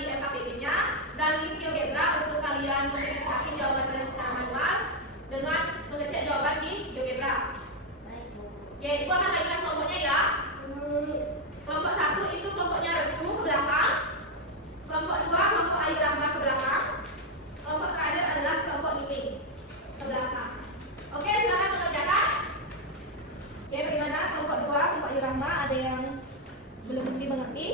di LKPD-nya, dan link GeoGebra untuk kalian memverifikasi jawaban kalian secara manual dengan mengecek jawaban di GeoGebra. Oke, Ibu akan bagikan kelompoknya ya. Kelompok 1 itu kelompoknya Restu ke belakang. Kelompok 2 kelompok Ayu Rahma ke belakang. Kelompok terakhir adalah kelompok Nining ke belakang. Oke, silakan mengerjakan. Oke, bagaimana kelompok 2 kelompok Ayu Rahma, ada yang belum dimengerti?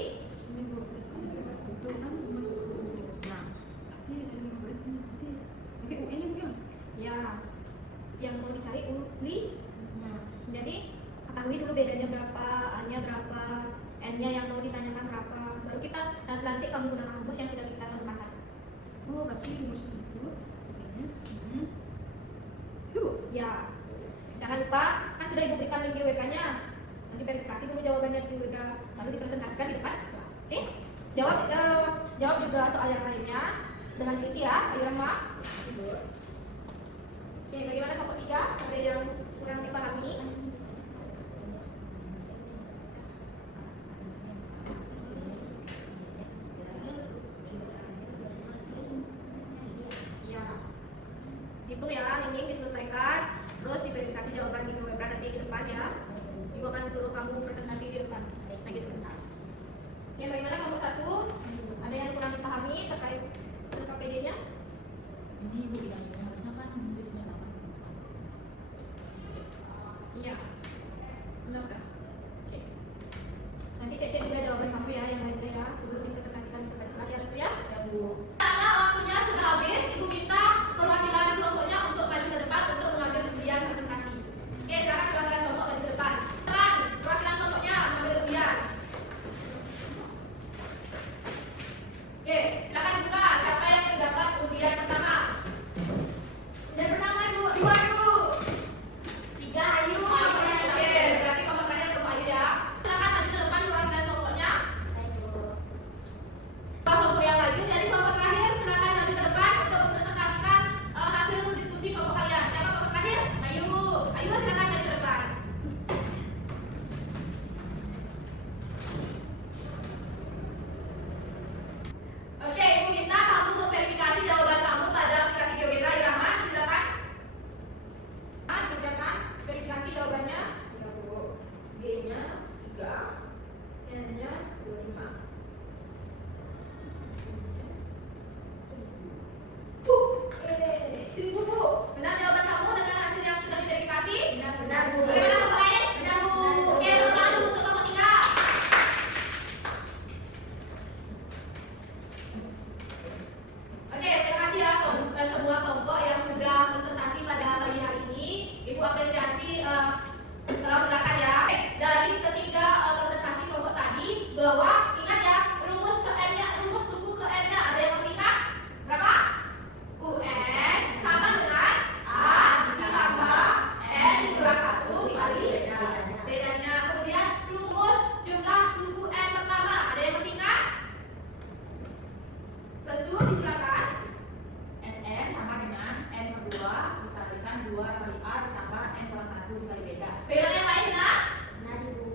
Ya, yang mau dicari ULI. Jadi ketahui dulu bedanya berapa, A-nya berapa, N-nya yang mau ditanyakan berapa. Baru kita nanti kamu gunakan rumus yang sudah kita tentukan. Oh, berarti rumus itu. Ya, jangan lupa kan sudah Ibu berikan link GeoGebra-nya. Nanti verifikasi dulu jawabannya di GeoGebra, lalu dipresentasikan di depan kelas. Oke? Jawab juga soal yang lainnya dengan teliti ya, Ayu Rahma. Oke, bagaimana kelompok 3? Ada yang kurang dipahami? Ya, hitung ya, ini diselesaikan, terus diverifikasi jawaban di GeoGebra nanti di depan ya. Ibu akan suruh kamu presentasi di depan lagi sebentar. Oke, bagaimana kelompok 1? Ada yang kurang dipahami terkait LKPD-nya? Ini Ibu bilangnya harusnya kan muridnya 8. Iya, benar kan? Oke. Nanti cek juga jawaban kamu ya yang lainnya ya sebelum dipresentasikan ke kelas ya, Restu ya. Ya, Bu. Karena waktunya sudah habis, Ibu minta perwakilan kelompoknya untuk maju ke depan untuk mengambil undian presentasi. Oke, sekarang perwakilan kelompok maju ke depan. Sekarang perwakilan kelompoknya mengambil undian. Oke, silakan dibuka. Siapa yang mendapat undian pertama? Undian pertama Ibu, 2 Ibu. 3 Ayu. Oke, berarti kelompok terakhir kelompok Ayu ya. Silakan maju ke depan perwakilan kelompoknya. Kelompok yang maju, jadi kelompok terakhir silakan maju ke depan untuk mempresentasikan hasil diskusi kelompok kalian. Siapa kelompok terakhir? Ayu. Ayu silakan maju ke depan. Oke, Ibu minta kamu memverifikasi jawaban kamu pada aplikasi GeoGebra. Irama, silakan. Kerjakan verifikasi jawabannya. Ya, Bu. G-nya 3, N-nya 25. Seribu, Bu. Benar jawaban kamu dengan hasil yang sudah diverifikasi? Benar, Bu. Bagaimana kelompok lain? Benar, Bu. Oke, tepuk tangan dulu untuk kelompok 3. Oke, terima kasih ya semua kelompok yang sudah presentasi pada pagi hari ini. Ibu apresiasi telah mendengarkan ya. Dari ketiga presentasi kelompok tadi, bahwa ingat ya, rumus ke N-nya, rumus suku ke N-nya ada yang masih ingat? Berapa? UN sama dengan A ditambah N dikurang 1 dikali bedanya. Kemudian rumus jumlah suku N pertama ada yang masih ingat? Restu, disilakan. SN sama dengan N per 2 dikalikan 2 kali A ditambah N kurang 1 dikali beda. Bagaimana yang lain benar? Benar, Bu.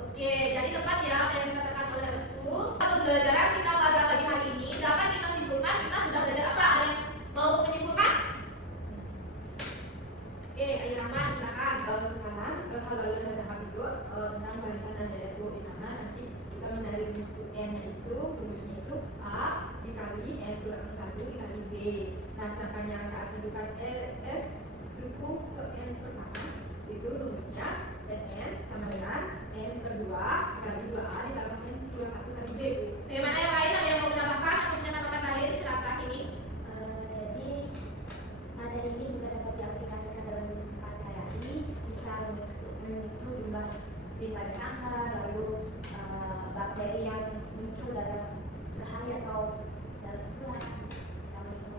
Oke, jadi tepat ya apa yang dikatakan oleh Restu. Pembelajaran kita pada pagi hari ini dapat kita simpulkan kita sudah belajar apa? Ada yang mau menyimpulkan? Oke, Ayu Rahma, silakan. Kalau sekarang kalau sudah dapat itu tentang barisan dan deret, Bu, di mana nanti kita mencari rumus N-nya itu, rumusnya itu A dikali N kurang 1 dikali B. Nah, sedangkan yang saat itu kan S suku ke N pertama itu rumusnya SN sama dengan N per 2 dikali 2A ditambah N kurang 1 kali B, Bu. Bagaimana yang lain? Ada yang mau menambahkan atau punya tanggapan lain? Silakan ini. Jadi materi ini juga dapat diaplikasikan dalam kehidupan sehari-hari, bisa menghitung jumlah pada kanker, lalu bakteri yang muncul dalam sehari atau dalam sebulan, sama itu.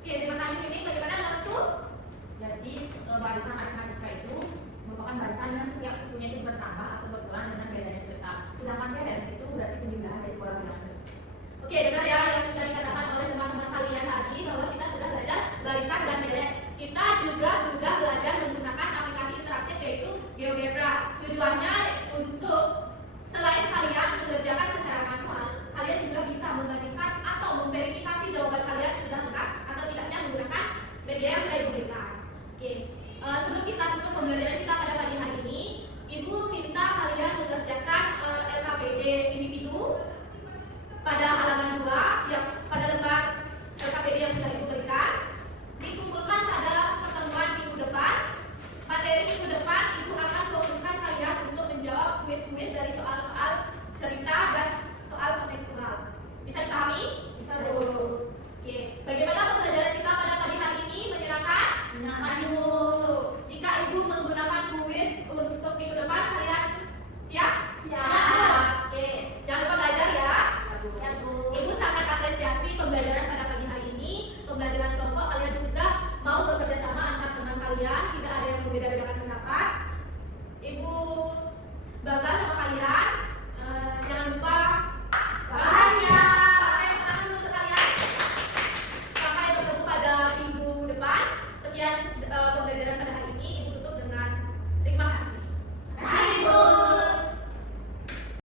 Oke, terima kasih ini. Bagaimana dengan Restu? Jadi barisan aritmatika itu merupakan barisan yang setiap sukunya itu bertambah atau berkurang dengan bedanya tetap. Sedangkan deret itu berarti penjumlahan dari pola bilangan. Oke, dengar ya yang sudah dikatakan oleh teman-teman kalian tadi bahwa kita sudah belajar barisan dan deret. Kita juga sudah belajar menggunakan aplikasi interaktif yaitu GeoGebra. Tujuannya untuk selain kalian mengerjakan secara manual, kalian juga bisa membandingkan pengertian pembelajaran